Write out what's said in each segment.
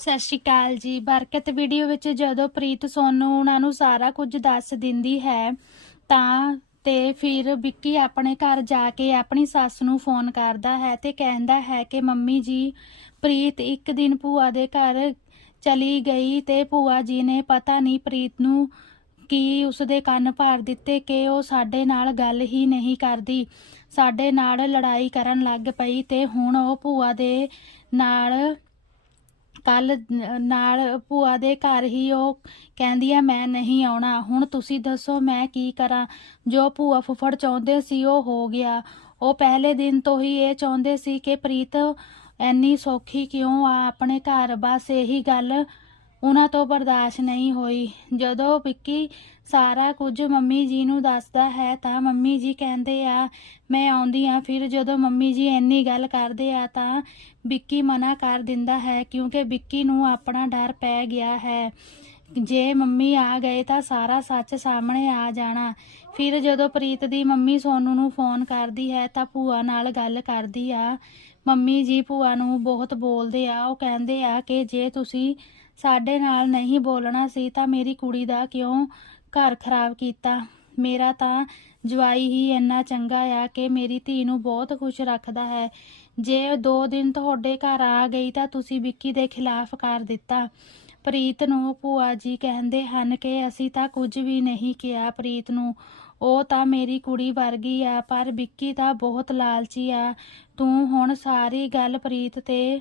ਸਤਿ ਸ਼੍ਰੀ ਅਕਾਲ ਜੀ। ਬਰਕਤ ਵੀਡੀਓ ਵਿੱਚ ਜਦੋਂ ਪ੍ਰੀਤ ਸੋਨੂੰ ਉਹਨਾਂ ਨੂੰ ਸਾਰਾ ਕੁਝ ਦੱਸ ਦਿੰਦੀ ਹੈ, ਤਾਂ ਤੇ ਫਿਰ ਵਿੱਕੀ ਆਪਣੇ ਘਰ ਜਾ ਕੇ ਆਪਣੀ ਸੱਸ ਨੂੰ ਫੋਨ ਕਰਦਾ ਹੈ ਤੇ ਕਹਿੰਦਾ ਹੈ ਕਿ ਮੰਮੀ ਜੀ, ਪ੍ਰੀਤ ਇੱਕ ਦਿਨ ਭੂਆ ਦੇ ਘਰ ਚਲੀ ਗਈ ਤੇ ਭੂਆ ਜੀ ਨੇ ਪਤਾ ਨਹੀਂ ਪ੍ਰੀਤ ਨੂੰ ਕੀ ਉਸਦੇ ਕੰਨ ਭਰ ਦਿੱਤੇ ਕਿ ਉਹ ਸਾਡੇ ਨਾਲ ਗੱਲ ਹੀ ਨਹੀਂ ਕਰਦੀ। ਸਾਡੇ ਨਾਲ ਲੜਾਈ ਕਰਨ ਲੱਗ ਪਈ ਤੇ ਹੁਣ ਉਹ ਭੂਆ ਦੇ ਨਾਲ ਕੱਲ ਨਾਲ ਭੂਆ ਦੇ ਘਰ ਹੀ ਉਹ ਕਹਿੰਦੀ ਆ, ਮੈਂ ਨਹੀਂ ਆਉਣਾ। ਹੁਣ ਤੁਸੀਂ ਦੱਸੋ ਮੈਂ ਕੀ ਕਰਾਂ? ਜੋ ਭੂਆ ਫੁੱਫੜ ਚਾਹੁੰਦੇ ਸੀ ਉਹ ਹੋ ਗਿਆ। ਉਹ ਪਹਿਲੇ ਦਿਨ ਤੋਂ ਹੀ ਇਹ ਚਾਹੁੰਦੇ ਸੀ ਕਿ ਪ੍ਰੀਤ ਐਨੀ ਸੌਖੀ ਕਿਉਂ ਆ ਆਪਣੇ ਘਰ? ਬਸ ਇਹੀ ਗੱਲ ਉਹਨਾਂ ਤੋਂ ਬਰਦਾਸ਼ਤ ਨਹੀਂ ਹੋਈ। ਜਦੋਂ ਵਿੱਕੀ ਸਾਰਾ ਕੁਝ ਮੰਮੀ ਜੀ ਨੂੰ ਦੱਸਦਾ ਹੈ ਤਾਂ ਮੰਮੀ ਜੀ ਕਹਿੰਦੇ ਆ, ਮੈਂ ਆਉਂਦੀ ਆ ਫਿਰ ਜਦੋਂ ਮੰਮੀ ਜੀ ਇੰਨੀ ਗੱਲ ਕਰਦੇ ਆ ਤਾਂ ਵਿੱਕੀ ਮਨਾ ਕਰ ਦਿੰਦਾ ਹੈ ਕਿਉਂਕਿ ਵਿੱਕੀ ਨੂੰ ਆਪਣਾ ਡਰ ਪੈ ਗਿਆ ਹੈ। ਜੇ ਮੰਮੀ ਆ ਗਏ ਤਾਂ ਸਾਰਾ ਸੱਚ ਸਾਹਮਣੇ ਆ ਜਾਣਾ। ਫਿਰ ਜਦੋਂ ਪ੍ਰੀਤ ਦੀ ਮੰਮੀ ਸੋਨੂ ਨੂੰ ਫੋਨ ਕਰਦੀ ਹੈ ਤਾਂ ਭੂਆ ਨਾਲ ਗੱਲ ਕਰਦੀ ਆ। ਮੰਮੀ ਜੀ ਭੂਆ ਨੂੰ ਬਹੁਤ ਬੋਲਦੇ ਆ। ਉਹ ਕਹਿੰਦੇ ਆ ਕਿ ਜੇ ਤੁਸੀਂ ਸਾਡੇ ਨਾਲ ਨਹੀਂ ਬੋਲਣਾ ਸੀ ਤਾਂ ਮੇਰੀ ਕੁੜੀ ਦਾ ਕਿਉਂ ਘਰ ਖਰਾਬ ਕੀਤਾ? ਮੇਰਾ ਤਾਂ ਜਵਾਈ ਹੀ ਇੰਨਾ ਚੰਗਾ ਆ ਕਿ ਮੇਰੀ ਧੀ ਨੂੰ ਬਹੁਤ ਖੁਸ਼ ਰੱਖਦਾ ਹੈ। ਜੇ ਦੋ ਦਿਨ ਤੁਹਾਡੇ ਘਰ ਆ ਗਈ ਤਾਂ ਤੁਸੀਂ ਵਿੱਕੀ ਦੇ ਖਿਲਾਫ ਕਰ ਦਿੱਤਾ। ਪ੍ਰੀਤ ਨੂੰ ਭੂਆ ਜੀ ਕਹਿੰਦੇ ਹਨ ਕਿ ਅਸੀਂ ਤਾਂ ਕੁਝ ਵੀ ਨਹੀਂ ਕਿਹਾ ਪ੍ਰੀਤ ਨੂੰ। ਉਹ ਤਾਂ ਮੇਰੀ ਕੁੜੀ ਵਰਗੀ ਆ, ਪਰ ਵਿੱਕੀ ਤਾਂ ਬਹੁਤ ਲਾਲਚੀ ਆ। ਤੂੰ ਹੁਣ ਸਾਰੀ ਗੱਲ ਪ੍ਰੀਤ ਤੇ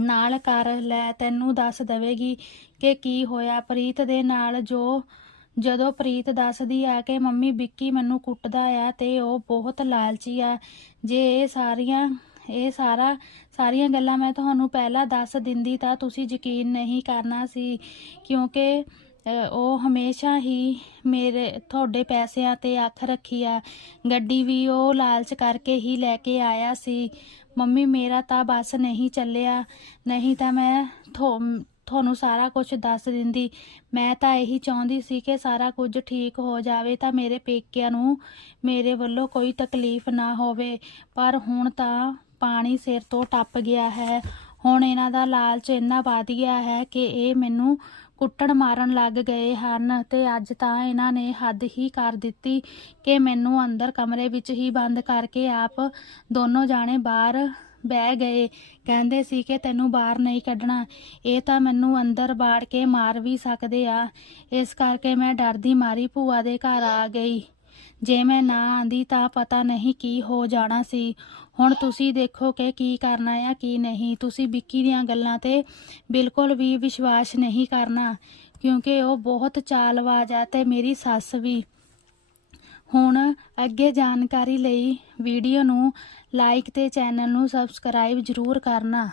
ਨਾਲ ਕਰ ਲੈ, ਤੈਨੂੰ ਦੱਸ ਦਵੇਗੀ ਕਿ ਕੀ ਹੋਇਆ। ਪ੍ਰੀਤ ਦੇ ਨਾਲ ਜੋ, ਜਦੋਂ ਪ੍ਰੀਤ ਦੱਸਦੀ ਆ ਕਿ ਮੰਮੀ ਵਿੱਕੀ ਮੈਨੂੰ ਕੁੱਟਦਾ ਆ ਤੇ ਉਹ ਬਹੁਤ ਲਾਲਚੀ ਆ, ਜੇ ਇਹ ਸਾਰੀਆਂ, ਇਹ ਸਾਰਾ, ਸਾਰੀਆਂ ਗੱਲਾਂ ਮੈਂ ਤੁਹਾਨੂੰ ਪਹਿਲਾਂ ਦੱਸ ਦਿੰਦੀ ਤਾਂ ਤੁਸੀਂ ਯਕੀਨ ਨਹੀਂ ਕਰਨਾ ਸੀ, ਕਿਉਂਕਿ ਉਹ ਹਮੇਸ਼ਾ ਹੀ ਮੇਰੇ, ਤੁਹਾਡੇ ਪੈਸਿਆਂ ਤੇ ਅੱਖ ਰੱਖੀ ਆ ਗੱਡੀ ਵੀ ਉਹ ਲਾਲਚ ਕਰਕੇ ਹੀ ਲੈ ਕੇ ਆਇਆ ਸੀ। ਮੰਮੀ, ਮੇਰਾ ਤਾਂ ਬਸ ਨਹੀਂ ਚੱਲਿਆ। ਨਹੀਂ ਤਾਂ ਮੈਂ ਥੋ- ਤੁਹਾਨੂੰ ਸਾਰਾ ਕੁਝ ਦੱਸ ਦਿੰਦੀ। ਮੈਂ ਤਾਂ ਇਹੀ ਚਾਹੁੰਦੀ ਸੀ ਕਿ ਸਾਰਾ ਕੁਝ ਠੀਕ ਹੋ ਜਾਵੇ ਤਾਂ ਮੇਰੇ ਪੇਕਿਆਂ ਨੂੰ, ਮੇਰੇ ਵੱਲੋਂ ਕੋਈ ਤਕਲੀਫ ਨਾ ਹੋਵੇ। ਪਰ ਹੁਣ ਤਾਂ ਪਾਣੀ ਸਿਰ ਤੋਂ ਟੱਪ ਗਿਆ ਹੈ। ਹੁਣ ਇਹਨਾਂ ਦਾ ਲਾਲਚ ਇੰਨਾ ਵੱਧ ਗਿਆ ਹੈ ਕਿ ਇਹ ਮੈਨੂੰ ਕੁੱਟਣ ਮਾਰਨ ਲੱਗ ਗਏ ਹਨ ਤੇ ਅੱਜ ਤਾਂ ਇਹਨਾਂ ਨੇ ਹੱਦ ਹੀ ਕਰ ਦਿੱਤੀ ਕਿ ਮੈਨੂੰ ਅੰਦਰ ਕਮਰੇ ਵਿੱਚ ਹੀ ਬੰਦ ਕਰਕੇ ਆਪ ਦੋਨੋਂ ਜਾਣੇ ਬਾਹਰ ਬਹਿ ਗਏ। ਕਹਿੰਦੇ ਸੀ ਕਿ ਤੈਨੂੰ ਬਾਹਰ ਨਹੀਂ ਕੱਢਣਾ। ਇਹ ਤਾਂ ਮੈਨੂੰ ਅੰਦਰ ਬਾੜ ਕੇ ਮਾਰ ਵੀ ਸਕਦੇ ਆ। ਇਸ ਕਰਕੇ ਮੈਂ ਡਰਦੀ ਮਾਰੀ ਭੂਆ ਦੇ ਘਰ ਆ ਗਈ। ਜੇ ਮੈਂ ਨਾ ਆਂਦੀ ਤਾਂ ਪਤਾ ਨਹੀਂ ਕੀ ਹੋ ਜਾਣਾ ਸੀ। ਹੁਣ ਤੁਸੀਂ ਦੇਖੋ ਕਿ ਕੀ ਕਰਨਾ ਆ, ਕੀ ਨਹੀਂ। ਤੁਸੀਂ ਵਿੱਕੀ ਦੀਆਂ ਗੱਲਾਂ ਤੇ ਬਿਲਕੁਲ ਵੀ ਵਿਸ਼ਵਾਸ ਨਹੀਂ ਕਰਨਾ, ਕਿਉਂਕਿ ਉਹ ਬਹੁਤ ਚਾਲਬਾਜ਼ ਆ ਤੇ ਮੇਰੀ ਸੱਸ ਵੀ। ਹੁਣ ਅੱਗੇ ਜਾਣਕਾਰੀ ਲਈ ਵੀਡੀਓ ਨੂੰ ਲਾਈਕ ਤੇ ਚੈਨਲ ਨੂੰ ਸਬਸਕ੍ਰਾਈਬ ਜ਼ਰੂਰ ਕਰਨਾ।